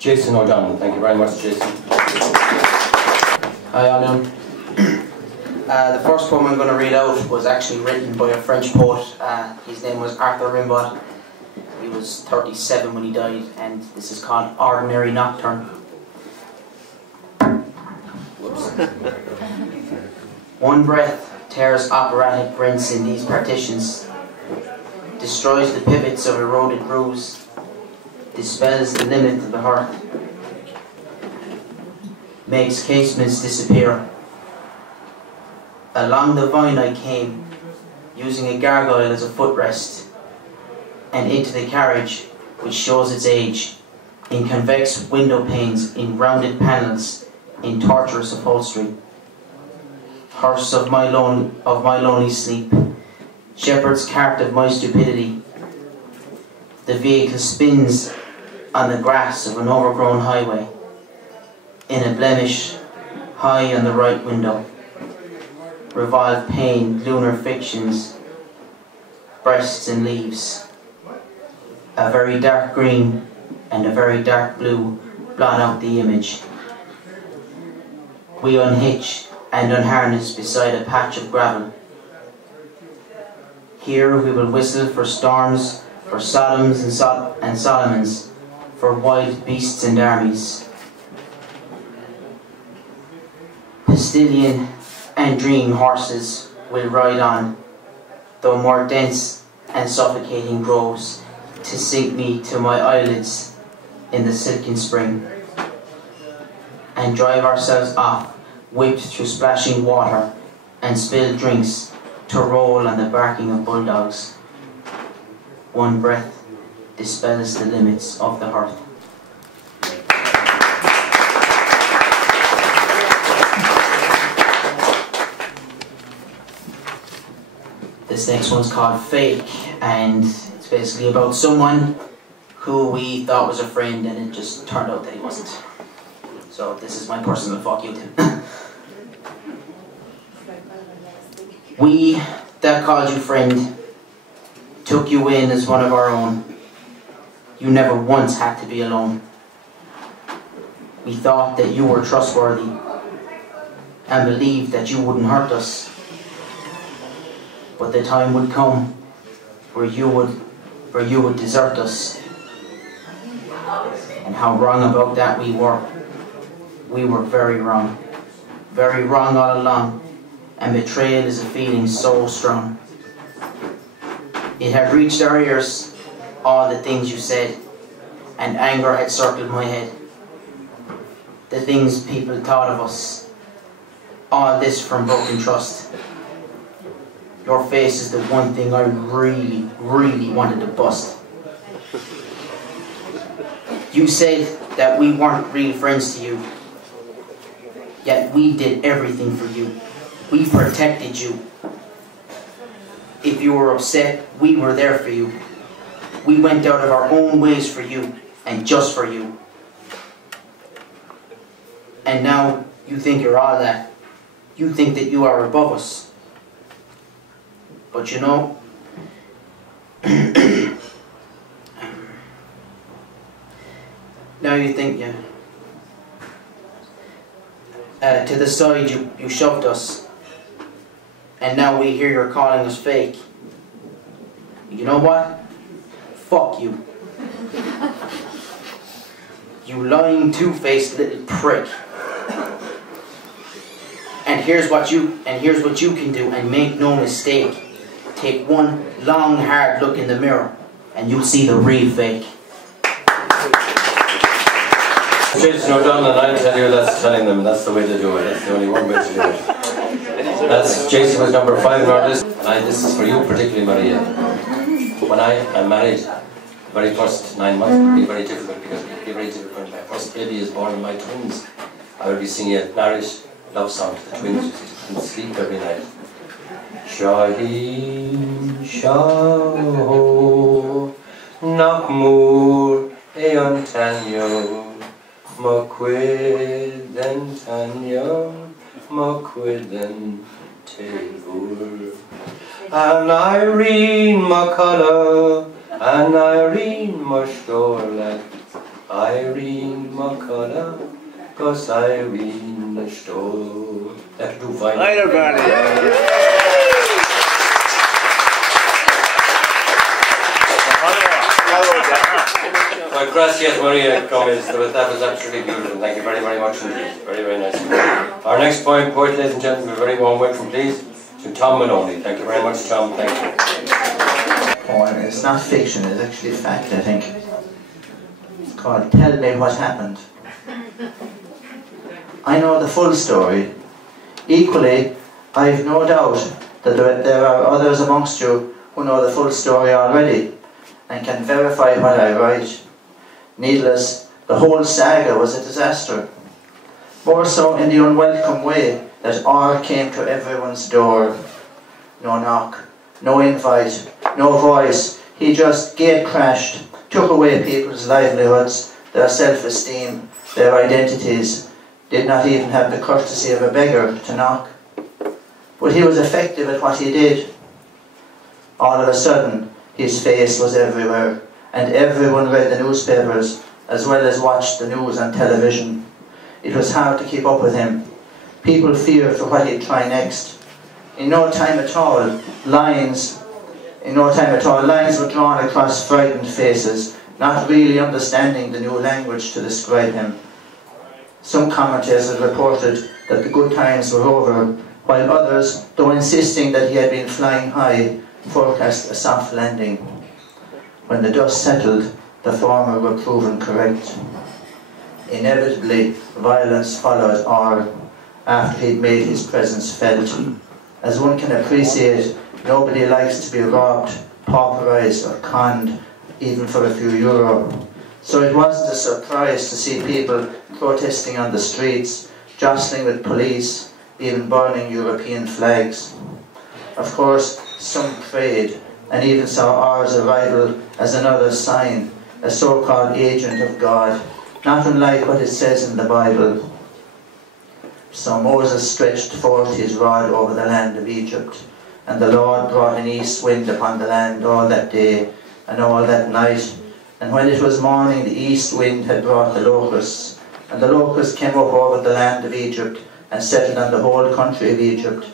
Jason O'Donnell. Thank you very much, Jason. Hi, Alan. The first poem I'm going to read out was actually written by a French poet. His name was Arthur Rimbaud. He was 37 when he died, and this is called Ordinary Nocturne. Whoops. One breath tears operatic rents in these partitions, destroys the pivots of eroded grooves, dispels the limit of the hearth, makes casements disappear. Along the vine I came, using a gargoyle as a footrest, and into the carriage which shows its age, in convex window panes, in rounded panels, in tortuous upholstery. Hearse of my lonely sleep, shepherd's cart of my stupidity. The vehicle spins on the grass of an overgrown highway, in a blemish high on the right window. Revolve pain, lunar fictions, breasts and leaves. A very dark green and a very dark blue blot out the image. We unhitch and unharness beside a patch of gravel. Here we will whistle for storms, for Sodoms and Solomons, for wild beasts and armies. Postilion and dream horses will ride on, though more dense and suffocating groves, to sink me to my eyelids in the silken spring, and drive ourselves off, whipped through splashing water and spilled drinks, to roll on the barking of bulldogs. One breath dispels the limits of the hearth. This next one's called Fake, and it's basically about someone who we thought was a friend and it just turned out that he wasn't. So this is my personal fuck you to him. We that called you friend took you in as one of our own. You never once had to be alone. We thought that you were trustworthy and believed that you wouldn't hurt us. But the time would come where you would desert us. And how wrong about that we were. We were very wrong all along, and betrayal is a feeling so strong. It had reached our ears, all the things you said, and anger had circled my head. The things people thought of us, all this from broken trust. Your face is the one thing I really, really wanted to bust. You said that we weren't real friends to you, yet we did everything for you. We protected you. If you were upset, we were there for you. We went out of our own ways for you, and just for you. And now you think you're all that. You think that you are above us. But you know, now you think, yeah. To the side you shoved us, and now we hear you're calling us fake. You know what? Fuck you. You lying two-faced little prick. And here's what you can do, and make no mistake. Take one long, hard look in the mirror, and you'll see the real fake. Jason O'Donnell, and I'll tell you that's telling them, that's the way to do it. That's the only one way to do it. That's Jason was number 5 in our list. And this is for you particularly, Maria. When I am married, the very first 9 months will be very difficult, because it will be very difficult when my first baby is born and my twins. I will be singing a marriage love song to the twins, you see, and sleep every night. Shaheen Shaho Nakmur Eon Tanyo Makwiden Tanyo Makwiden Tevur and Irene Makala and Irene Mashorla Irene Makala, cause Irene the store. That do fine. Well, gracias Maria Gomez, that was absolutely beautiful. Thank you very, very much indeed. Very, very nice. Our next poet, ladies and gentlemen, a very warm welcome please to Tom Maloney. Thank you very much, Tom. Thank you. Poem. It's not fiction, it's actually fact, I think. It's called Tell Me What Happened. I know the full story. Equally, I've no doubt that there are others amongst you who know the full story already and can verify what I write. Needless, the whole saga was a disaster. More so in the unwelcome way that R came to everyone's door. No knock, no invite, no voice. He just gate crashed, took away people's livelihoods, their self-esteem, their identities, did not even have the courtesy of a beggar to knock. But he was effective at what he did. All of a sudden, his face was everywhere, and everyone read the newspapers, as well as watched the news on television. It was hard to keep up with him. People feared for what he'd try next. In no time at all, lines were drawn across frightened faces, not really understanding the new language to describe him. Some commentators reported that the good times were over, while others, though insisting that he had been flying high, forecast a soft landing. When the dust settled, the former were proven correct. Inevitably, violence followed R after he'd made his presence felt. As one can appreciate, nobody likes to be robbed, pauperized or conned, even for a few euro. So it wasn't a surprise to see people protesting on the streets, jostling with police, even burning European flags. Of course, some prayed, and even saw R's arrival as another sign, a so-called agent of God, not unlike what it says in the Bible. So Moses stretched forth his rod over the land of Egypt, and the Lord brought an east wind upon the land all that day and all that night. And when it was morning, the east wind had brought the locusts, and the locusts came up over the land of Egypt and settled on the whole country of Egypt.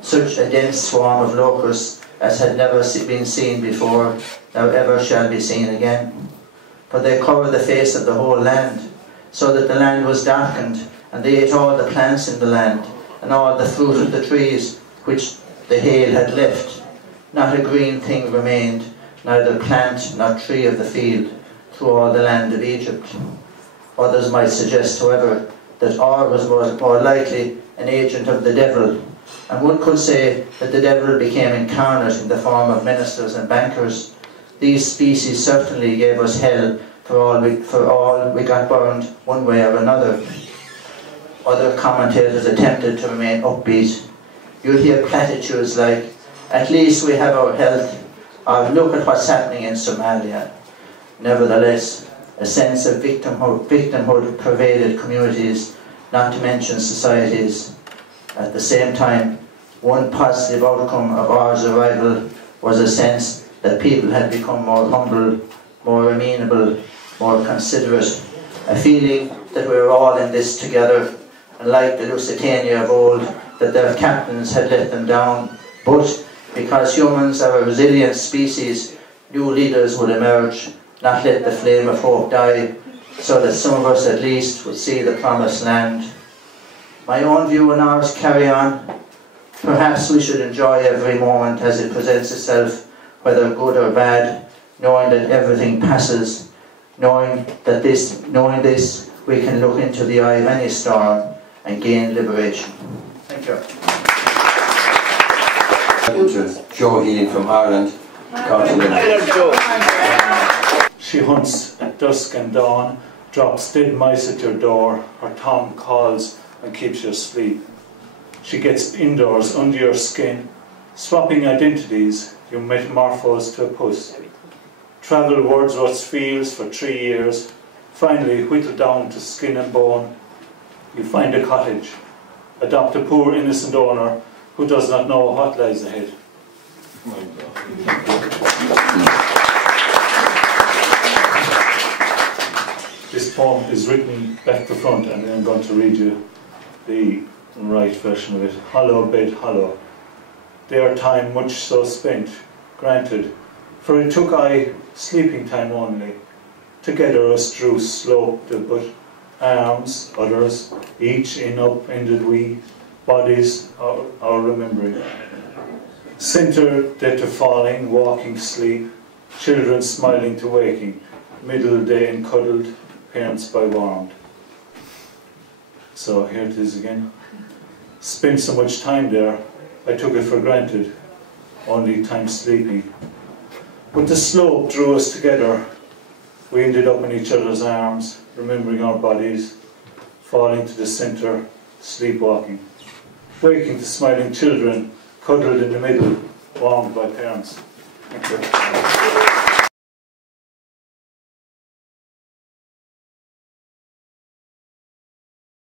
Such a dense swarm of locusts as had never been seen before, nor ever shall be seen again. For they covered the face of the whole land, so that the land was darkened, and they ate all the plants in the land, and all the fruit of the trees which the hail had left. Not a green thing remained, neither plant nor tree of the field, through all the land of Egypt. Others might suggest, however, that R was more likely an agent of the devil, and one could say that the devil became incarnate in the form of ministers and bankers. These species certainly gave us hell for all we got burned one way or another. Other commentators attempted to remain upbeat. You'll hear platitudes like, at least we have our health, or look at what's happening in Somalia. Nevertheless, a sense of victimhood pervaded communities, not to mention societies. At the same time, one positive outcome of R's arrival was a sense that people had become more humble, more amenable, more considerate, a feeling that we were all in this together, and like the Lusitania of old, that their captains had let them down, but because humans are a resilient species, new leaders would emerge, not let the flame of hope die, so that some of us at least would see the promised land. My own view on ours carry on. Perhaps we should enjoy every moment as it presents itself, whether good or bad, knowing that everything passes, knowing this, we can look into the eye of any storm and gain liberation. Thank you. Joe Healy from Ireland. She hunts at dusk and dawn, drops dead mice at your door, her Tom calls and keeps you asleep. She gets indoors under your skin, swapping identities, you metamorphose to a puss. Travel Wordsworth's fields for 3 years, finally whittle down to skin and bone. You find a cottage, adopt a poor innocent owner who does not know what lies ahead. This This poem is written back to front, and I'm going to read you the right version of it. Hollow bed, hollow. Their time much so spent, granted, for it took I sleeping time only. Together us drew sloped but arms, others, each in up-ended we, bodies our remembering. Centre they to falling, walking sleep, children smiling to waking, middle day and cuddled, parents by warmed. So here it is again. Spent so much time there, I took it for granted, only time sleeping. But the slope drew us together. We ended up in each other's arms, remembering our bodies, falling to the centre, sleepwalking, waking to smiling children, cuddled in the middle, warmed by parents. Thank you.